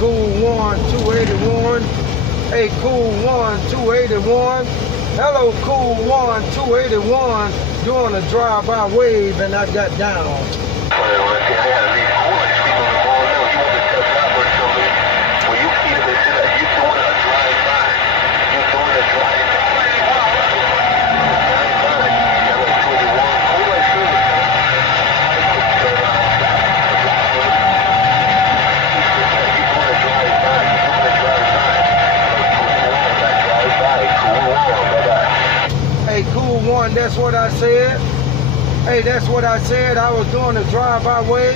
Cool One 281. Hey, Cool One 281. Hello, Cool One 281. Doing a drive-by wave and I got down. Hey, Cool One, that's what I said. Hey, that's what I said. I was doing a drive-by wave.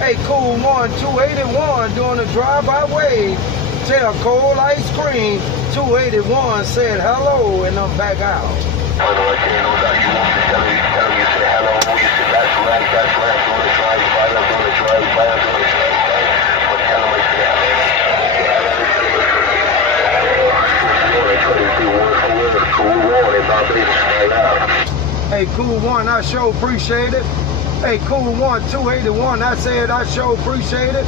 Hey, Cool One 281 doing a drive-by wave. Tell Cold Ice Cream 281 said hello and I'm back out. Hey, Cool One, I sure appreciate it. Hey, Cool One 281, I said I sure appreciate it.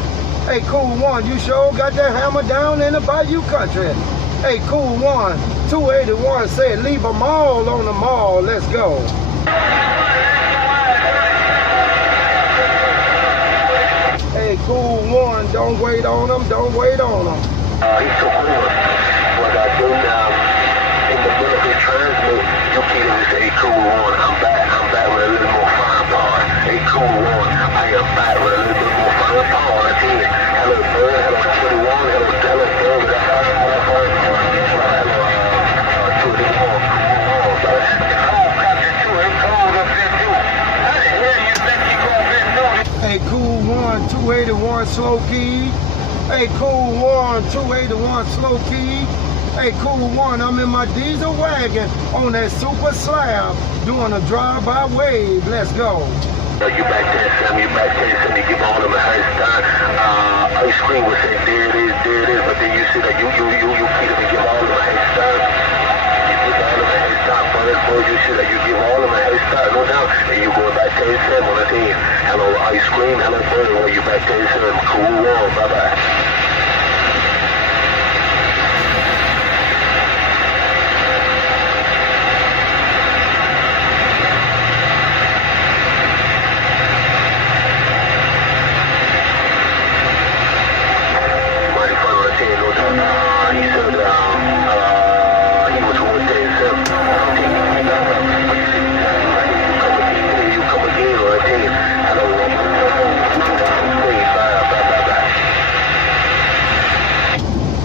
Hey, Cool One, you sure got that hammer down in the Bayou country. Hey, Cool One 281 said leave them all on the mall. Let's go. Hey, Cool One, don't wait on them. Don't wait on them. He took over. What I do now, in the middle of the transmit, you can't say Cool One, I'm back with a little more firepower. Hey, Cool One, I am back with a little bit more firepower. I tell you, hello, bird, hello, 21, hello, bird, Hey, Cool One 281 slow key. Hey, Cool One 281 slow key. Hey, Cool One, I'm in my diesel wagon on that super slab doing a drive-by wave. Let's go. You back there, Sam, you back there, Sam, you give all of them a high time. Ice Cream would say, there it is, but then you see that you keep them and give all of them a high time. You give all of them a high time, brothers, boys, you see that you give all of them a high time, no doubt. And you going back there, Sam, on the team. Hello, Ice Cream, hello, Bird, where you back there, Sam, Cool One, bye-bye.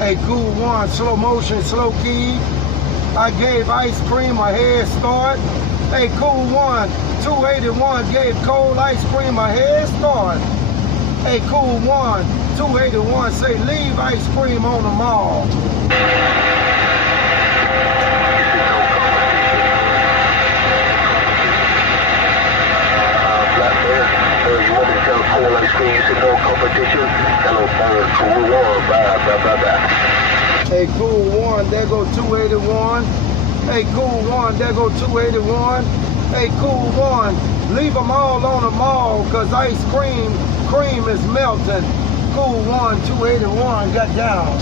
Hey, Cool One, slow motion, slow key. I gave Ice Cream a head start. Hey, Cool One 281 gave Cold Ice Cream a head start. Hey, Cool One 281 say leave Ice Cream on the mall. You want me to tell Cold Ice Cream you said no competition? Hello, Bird, Cool One, bye. Hey, Cool One, there go 281. Hey, Cool One, there go 281. Hey, Cool One, leave them all on the mall because Ice Cream is melting. Cool One 281 got down.